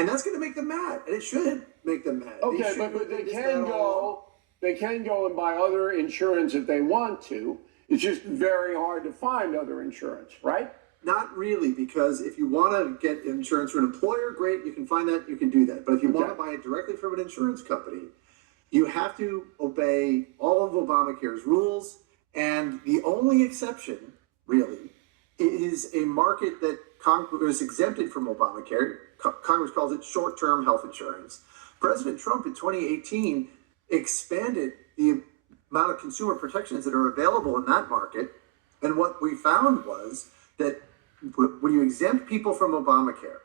And that's going to make them mad, and it should make them mad. Okay, but they can go and buy other insurance if they want to. It's just very hard to find other insurance, right? Not really, because if you want to get insurance from an employer, great, you can find that, you can do that. But if you want to buy it directly from an insurance company, you have to obey all of Obamacare's rules. And the only exception, really, is a market that Congress exempted from Obamacare. Congress calls it short-term health insurance. President Trump in 2018 expanded the amount of consumer protections that are available in that market. And what we found was that when you exempt people from Obamacare,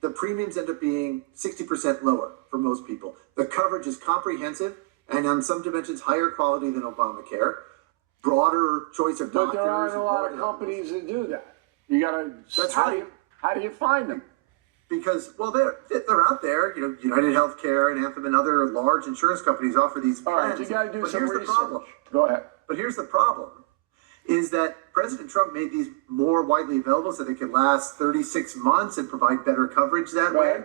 the premiums end up being 60% lower for most people. The coverage is comprehensive and on some dimensions higher quality than Obamacare. Broader choice of doctors. But there aren't a lot of companies that do that. You gotta. That's right. How do you find them? Because, well, they're out there. You know, United Healthcare and Anthem and other large insurance companies offer these plans. All right, you got to do some research. Go ahead. But here's the problem, is that President Trump made these more widely available so they could last 36 months and provide better coverage that way.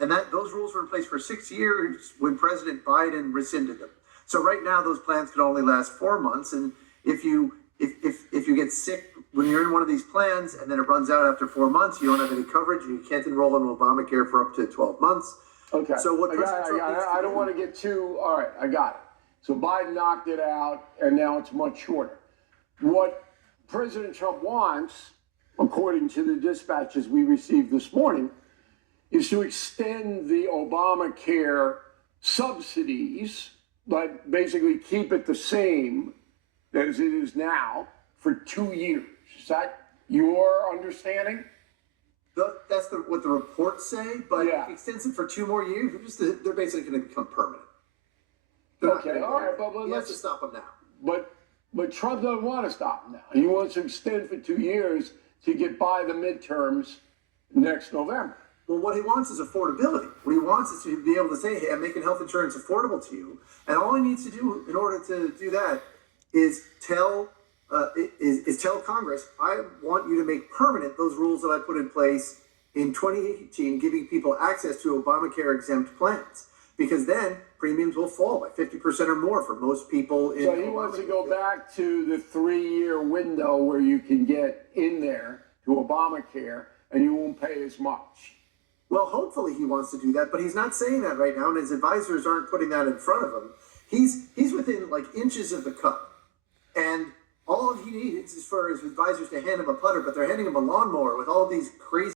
And those rules were in place for 6 years when President Biden rescinded them. So right now, those plans can only last 4 months. And if you get sick when you're in one of these plans and then it runs out after 4 months, you don't have any coverage and you can't enroll in Obamacare for up to 12 months. Okay. So what I don't want to get too, all right, I got it. So Biden knocked it out and now it's much shorter. What President Trump wants, according to the dispatches we received this morning, is to extend the Obamacare subsidies, but basically keep it the same as it is now for 2 years. Is that your understanding? That's what the reports say, but extends it for 2 more years. They're basically going to become permanent. Okay, all right, but let's just stop them now. But Trump doesn't want to stop them now. He wants to extend for 2 years to get by the midterms next November. Well, what he wants is affordability. What he wants is to be able to say, hey, I'm making health insurance affordable to you. And all he needs to do in order to do that is tell Congress, I want you to make permanent those rules that I put in place in 2018, giving people access to Obamacare exempt plans. Because then premiums will fall by 50% or more for most people. So he wants to go back to the 3-year window where you can get in there to Obamacare and you won't pay as much. Well, hopefully he wants to do that, but he's not saying that right now, and his advisors aren't putting that in front of him. He's within like inches of the cup, and all he needs is for his advisors to hand him a putter, but they're handing him a lawnmower with all these crazy